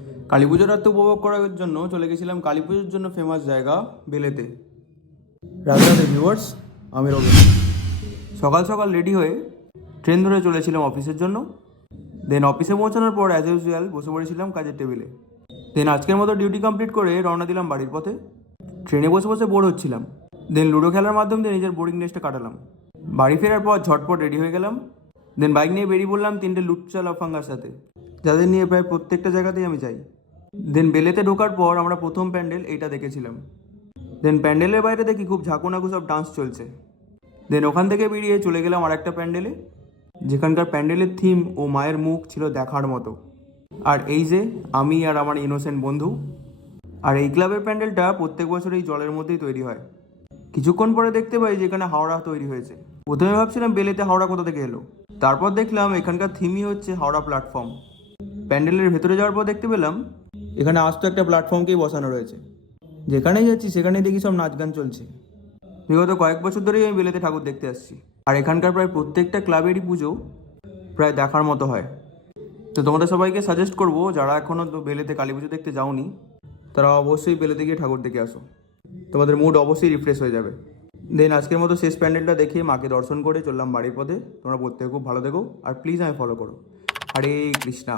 কালী পুজোর রাত উপভোগ করার জন্য চলে গেছিলাম কালী পুজোর জন্য ফেমাস জায়গা বেলেতে। রাধে রাধে ভিউয়ার্স, আমি রবি। সকাল সকাল রেডি হয়ে ট্রেন ধরে চলেছিলাম অফিসের জন্য। দেন অফিসে পৌঁছানোর পর অ্যাজ ইউজুয়াল বসে পড়েছিলাম কাজের টেবিলে। দেন আজকের মতো ডিউটি কমপ্লিট করে রওনা দিলাম বাড়ির পথে। ট্রেনে বসে বসে বোর হচ্ছিলাম, দেন লুডো খেলার মাধ্যমে দিয়ে নিজের বোরিংনেসটা কাটালাম। বাড়ি ফেরার পর ঝটপট রেডি হয়ে গেলাম। দেন বাইক নিয়ে বেরিয়ে পড়লাম 3টে লুচ্চা লাফাঙ্গার সাথে, যাদের নিয়ে প্রায় প্রত্যেকটা জায়গাতেই আমি যাই। দেন বেলেতে ঢোকার পর আমরা প্রথম প্যান্ডেল এইটা দেখেছিলাম। দেন প্যান্ডেলের বাইরে দেখি খুব ঝাঁকুনাকু সব ডান্স চলছে। দেন ওখান থেকে বেরিয়ে চলে গেলাম আর একটা প্যান্ডেলে, যেখানকার প্যান্ডেলের থিম ও মায়ের মুখ ছিল দেখার মতো। আর এই যে আমি আর আমার ইনোসেন্ট বন্ধু। আর এই ক্লাবের প্যান্ডেলটা প্রত্যেক বছর এই জলের মধ্যেই তৈরি হয়। কিছুক্ষণ পরে দেখতে পাই যেখানে হাওড়া তৈরি হয়েছে। প্রথমে ভাবছিলাম বেলেতে হাওড়া কোথা থেকে এলো, তারপর দেখলাম এখানকার থিমই হচ্ছে হাওড়া প্ল্যাটফর্ম। প্যান্ডেলের ভেতরে যাওয়ার পর দেখতে পেলাম এখানে আজ তো একটা প্ল্যাটফর্মকেই বসানো রয়েছে। যেখানেই যাচ্ছি সেখানেই দেখি সব নাচ গান চলছে। বিগত কয়েক বছর ধরেই আমি বেলেতে ঠাকুর দেখতে আসছি, আর এখানকার প্রায় প্রত্যেকটা ক্লাবেরই পুজো প্রায় দেখার মতো হয়। তো তোমাদের সবাইকে সাজেস্ট করবো, যারা এখনও বেলেতে কালী পুজো দেখতে যাওনি তারা অবশ্যই বেলেতে গিয়ে ঠাকুর দেখে আসো। তোমাদের মুড অবশ্যই রিফ্রেশ হয়ে যাবে। দেন আজকের মতো শেষ প্যান্ডেলটা দেখে মাকে দর্শন করে চললাম বাড়ির পথে। তোমরা প্রত্যেকে খুব ভালো দেখো, আর প্লিজ আমি ফলো করো। হরে কৃষ্ণা।